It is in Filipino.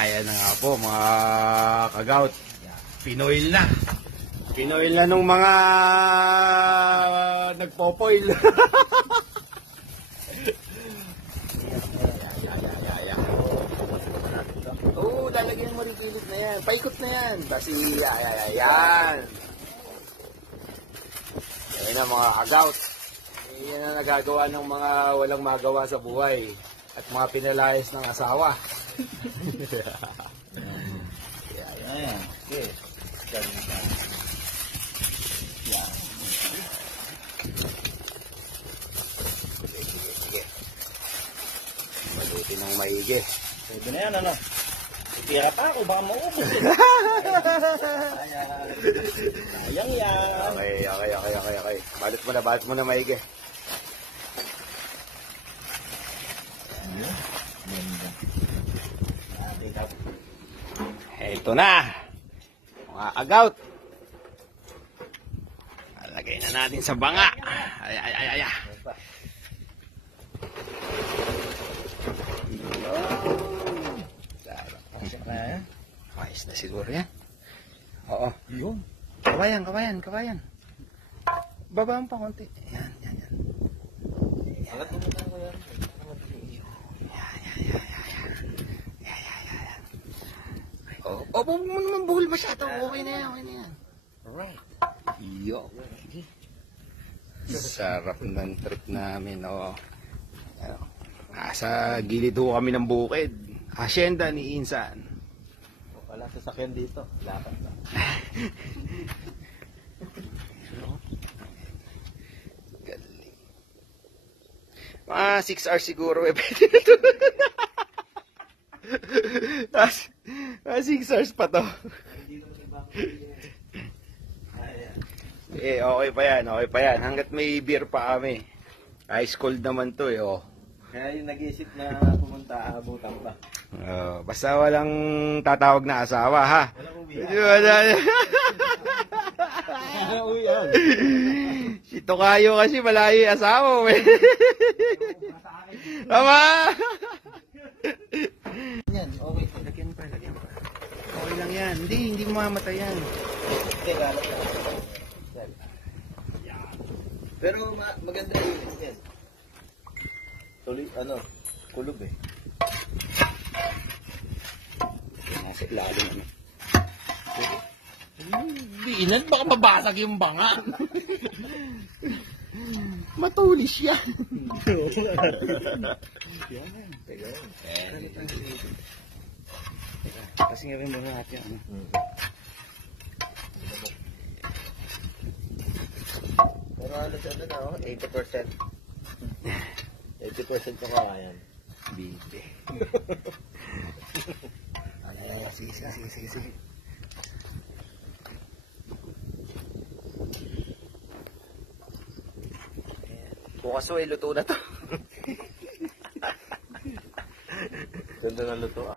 Ayan na nga po mga kagout. Pinoil na. Pinoil na nung mga nagpopoil. Oo, lalagyan mo rin kilid na yan. Paikot na yan. Basi, ayan. Ayan na mga kagout. Yan na nagagawa ng mga walang magawa sa buhay. At mga pinalayas ng asawa. Ayan. Okay. Sige. Maluti ng maigi. Pwede na yan, ano? Tira pa ako, baka maubos eh. Sayang yan. Okay. Balot mo na maigi. Ito na. Mga agaut. Lagay na natin sa banga. Ay. Ayos na siguro yan. Oo. Yun. Kawayan. Babaan pa konti. Yan. Alat mo na ko yan. Huwag mo naman buhol masyado. Okay na yan. Alright. Yo. Sarap ng trip namin. Sa gilid ho kami ng bukid. Hacienda ni Insan. Wala sasakyan dito. Lapat lang. Galing. Mga 6 hours siguro. Pwede na ito. Mga 6 hours pa to. Okay pa yan. Hanggat may beer pa kami. Ice cold naman to Kaya yung nag-iisip na pumunta, abutan pa. Basta walang tatawag na asawa, ha? Walang uwihan. Walang uwihan. Si Tokayo kasi malayo yung asawa, Tama! Yan, okay. Lagyan pa. Okay lang yan. Hindi mamamatay yan. Okay, galat na. Pero maganda yung yan. Tuloy, kulog eh. Nasa ilalim Inan, baka mabasag yung banga. Matulis yan. Teka. Kasi nga rin muna natin. Pero halos 80%. 80% pa kawayan. Bibe. Sige. Bukas luto na to. Ganda na luto